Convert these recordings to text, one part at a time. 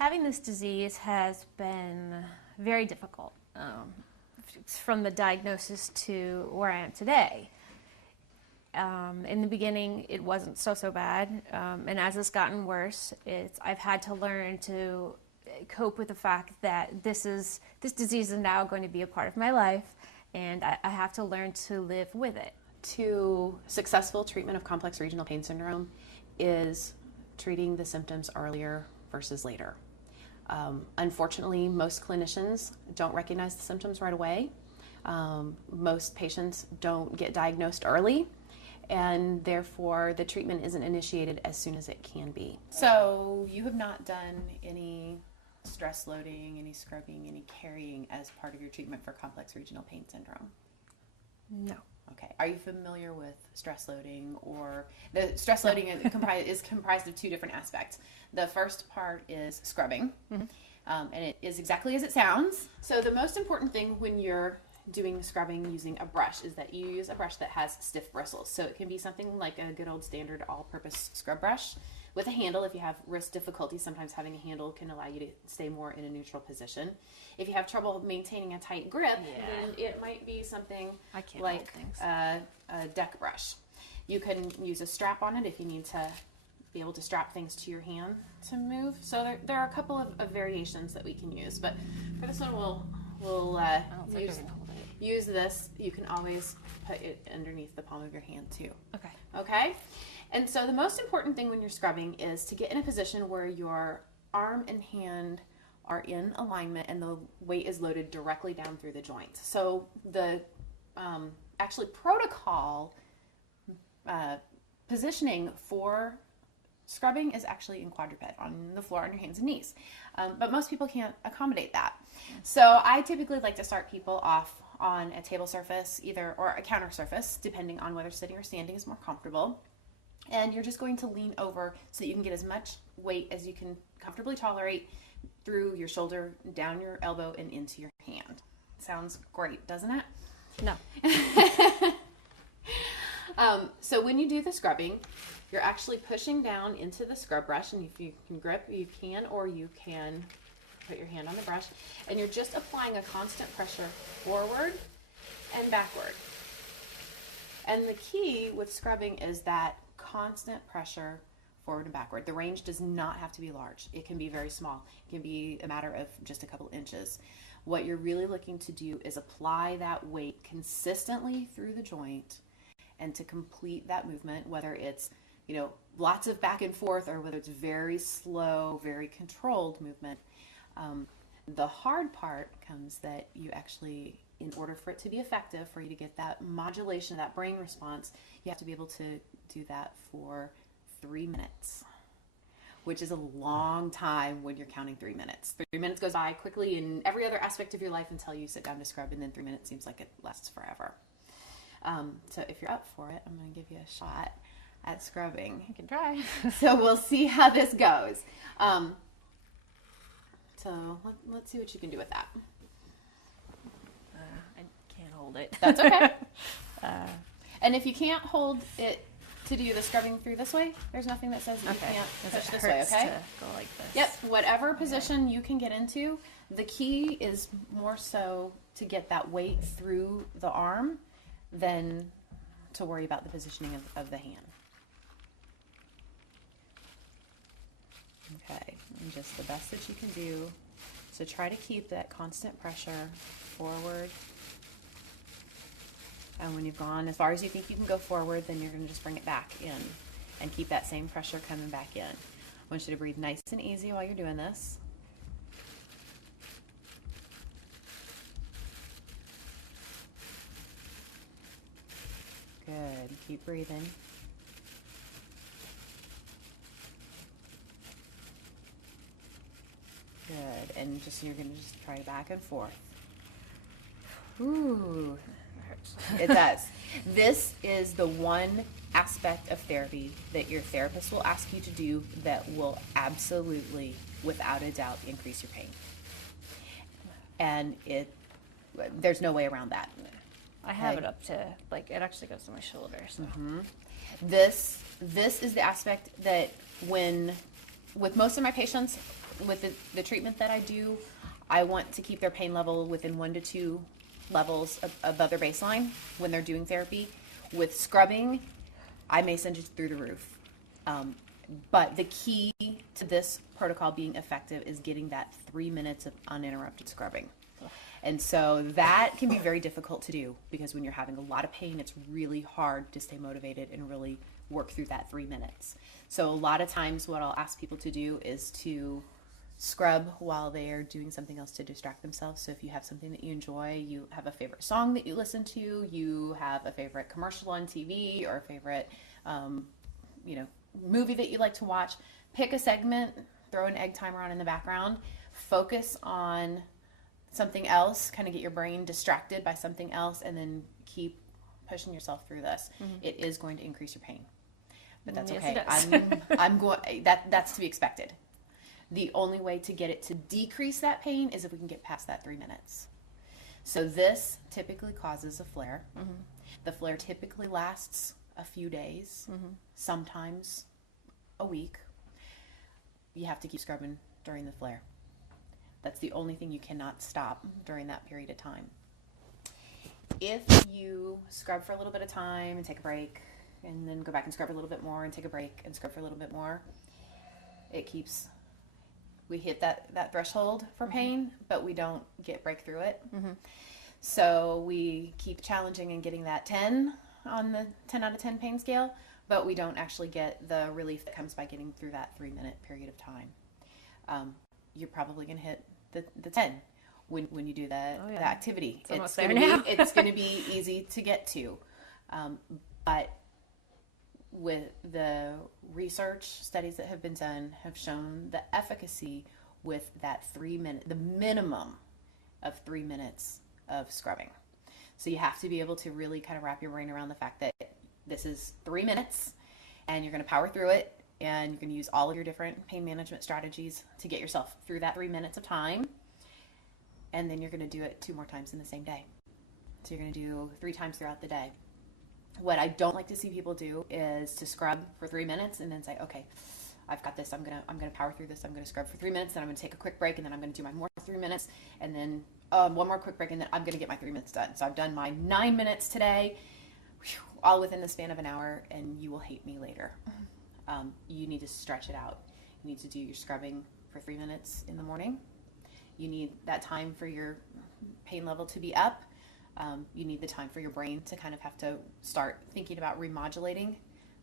Having this disease has been very difficult, from the diagnosis to where I am today. In the beginning, it wasn't so bad, and as it's gotten worse, I've had to learn to cope with the fact that this disease is now going to be a part of my life, and I have to learn to live with it. To successful treatment of complex regional pain syndrome is treating the symptoms earlier versus later. Unfortunately, most clinicians don't recognize the symptoms right away. Most patients don't get diagnosed early, and therefore the treatment isn't initiated as soon as it can be. So you have not done any stress loading, any scrubbing, any carrying as part of your treatment for complex regional pain syndrome? No. Okay. Are you familiar with stress loading? Or the stress loading is comprised of two different aspects. The first part is scrubbing, and it is exactly as it sounds. So the most important thing when you're doing scrubbing using a brush is that you use a brush that has stiff bristles. So it can be something like a good old standard all-purpose scrub brush with a handle. If you have wrist difficulty, sometimes having a handle can allow you to stay more in a neutral position. If you have trouble maintaining a tight grip, then it might be something like a deck brush. You can use a strap on it if you need to be able to strap things to your hand to move. So there are a couple of variations that we can use, but for this one we'll use this. You can always put it underneath the palm of your hand too. Okay? And so the most important thing when you're scrubbing is to get in a position where your arm and hand are in alignment and the weight is loaded directly down through the joint. So the actually protocol positioning for scrubbing is actually in quadruped, on the floor on your hands and knees. But most people can't accommodate that. So I typically like to start people off on a table surface, or a counter surface, depending on whether sitting or standing is more comfortable. And you're just going to lean over so that you can get as much weight as you can comfortably tolerate through your shoulder, down your elbow, and into your hand. Sounds great, doesn't it? No. So when you do the scrubbing, you're actually pushing down into the scrub brush, and if you can grip, you can, or you can put your hand on the brush, and you're just applying a constant pressure forward and backward. And the key with scrubbing is that constant pressure forward and backward. The range does not have to be large. It can be very small. It can be a matter of just a couple inches. What you're really looking to do is apply that weight consistently through the joint, and to complete that movement, whether it's lots of back and forth or whether it's very slow, very controlled movement. The hard part comes that you actually, in order for it to be effective, for you to get that modulation, that brain response, you have to be able to do that for 3 minutes, which is a long time when you're counting 3 minutes. 3 minutes goes by quickly in every other aspect of your life until you sit down to scrub, and then 3 minutes seems like it lasts forever. So if you're up for it, I'm going to give you a shot at scrubbing. You can try. So we'll see how this goes. So let's see what you can do with that. I can't hold it. That's okay. And if you can't hold it to do the scrubbing through this way, there's nothing that says that you can't push this way, okay? To go like this. Yep, whatever position you can get into. The key is more so to get that weight through the arm than to worry about the positioning of the hand. Okay, and just the best that you can do. So try to keep that constant pressure forward. And when you've gone as far as you think you can go forward, then you're going to just bring it back in and keep that same pressure coming back in. I want you to breathe nice and easy while you're doing this. Good. Keep breathing. Good. And you're going to just try back and forth. Ooh. It does. This is the one aspect of therapy that your therapist will ask you to do that will absolutely, without a doubt, increase your pain. And there's no way around that. I have it up to, it actually goes to my shoulder. So. Mm-hmm. This is the aspect that with most of my patients, with the treatment that I do, I want to keep their pain level within 1 to 2 levels above their baseline when they're doing therapy. With scrubbing, I may send you through the roof. But the key to this protocol being effective is getting that 3 minutes of uninterrupted scrubbing. And so that can be very difficult to do, because when you're having a lot of pain, it's really hard to stay motivated and really work through that 3 minutes. So a lot of times what I'll ask people to do is to scrub while they're doing something else to distract themselves. So if you have something that you enjoy, you have a favorite song that you listen to, you have a favorite commercial on TV, or a favorite, movie that you like to watch, pick a segment, throw an egg timer on in the background, focus on something else, kind of get your brain distracted by something else, and then keep pushing yourself through this. It is going to increase your pain, but that's Yes, okay. it does. I'm going. That's to be expected. The only way to get it to decrease that pain is if we can get past that 3 minutes. So this typically causes a flare. The flare typically lasts a few days, sometimes a week. You have to keep scrubbing during the flare. That's the only thing you cannot stop during that period of time. If you scrub for a little bit of time and take a break, and then go back and scrub a little bit more and take a break and scrub for a little bit more, we hit that threshold for pain, but we don't get breakthrough it. So we keep challenging and getting that 10 on the 10 out of 10 pain scale, but we don't actually get the relief that comes by getting through that 3 minute period of time. You're probably going to hit the 10 when you do the activity. It's going to be easy to get to. But with the research studies that have been done have shown the efficacy with that 3 minute, the minimum of 3 minutes of scrubbing. So you have to be able to really kind of wrap your brain around the fact that this is 3 minutes and you're going to power through it, and you're going to use all of your different pain management strategies to get yourself through that 3 minutes of time. And then you're going to do it 2 more times in the same day. So you're going to do 3 times throughout the day. What I don't like to see people do is to scrub for 3 minutes and then say, okay, I've got this. I'm gonna power through this. I'm gonna scrub for 3 minutes, then I'm gonna take a quick break, and then I'm gonna do my more 3 minutes, and then one more quick break, and then I'm gonna get my 3 minutes done. So I've done my 9 minutes today, all within the span of an hour, and you will hate me later. You need to stretch it out. You need to do your scrubbing for 3 minutes in the morning. You need that time for your pain level to be up. You need the time for your brain to kind of have to start thinking about remodulating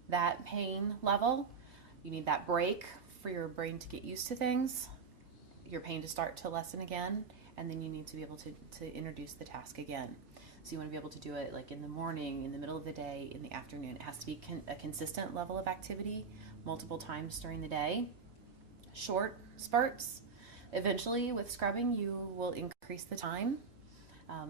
that pain level. You need that break for your brain to get used to things, your pain to start to lessen again, and then you need to be able to introduce the task again. So you want to be able to do it like in the morning, in the middle of the day, in the afternoon. It has to be a consistent level of activity multiple times during the day. Short spurts. Eventually, with scrubbing, you will increase the time.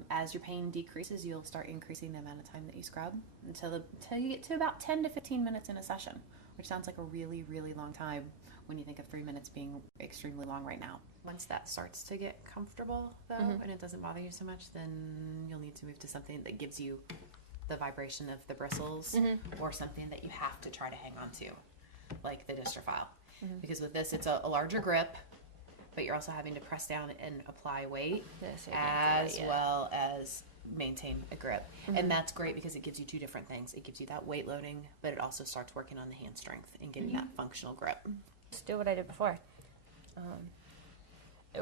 As your pain decreases, you'll start increasing the amount of time that you scrub until you get to about 10 to 15 minutes in a session, which sounds like a really, really long time when you think of 3 minutes being extremely long right now. Once that starts to get comfortable, though, and it doesn't bother you so much, then you'll need to move to something that gives you the vibration of the bristles, or something that you have to try to hang on to, like the Distrofile. Because with this, it's a larger grip, but you're also having to press down and apply weight as well as maintain a grip. And that's great because it gives you 2 different things. It gives you that weight loading, but it also starts working on the hand strength and getting that functional grip. Just do what I did before.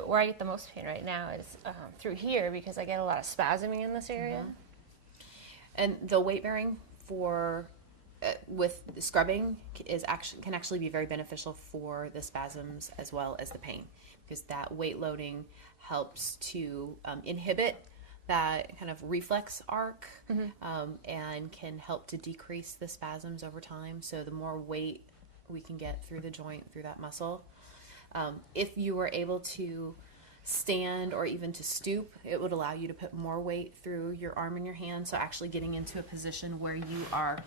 Where I get the most pain right now is through here, because I get a lot of spasming in this area. And the weight bearing for with scrubbing can actually be very beneficial for the spasms as well as the pain, because that weight loading helps to inhibit that kind of reflex arc, and can help to decrease the spasms over time. So the more weight we can get through the joint, through that muscle, if you were able to stand or even to stoop, it would allow you to put more weight through your arm and your hand. So actually getting into a position where you are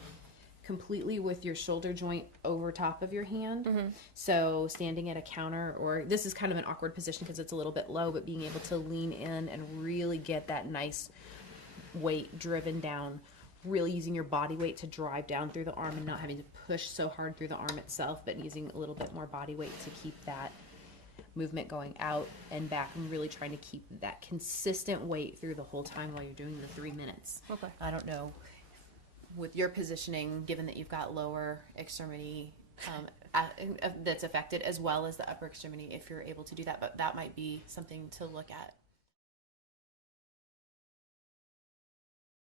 completely with your shoulder joint over top of your hand. So standing at a counter, or this is kind of an awkward position because it's a little bit low, but being able to lean in and really get that nice weight driven down, really using your body weight to drive down through the arm and not having to push so hard through the arm itself, but using a little bit more body weight to keep that movement going out and back, and really trying to keep that consistent weight through the whole time while you're doing the 3 minutes. Okay. I don't know with your positioning, given that you've got lower extremity that's affected as well as the upper extremity, if you're able to do that, but that might be something to look at.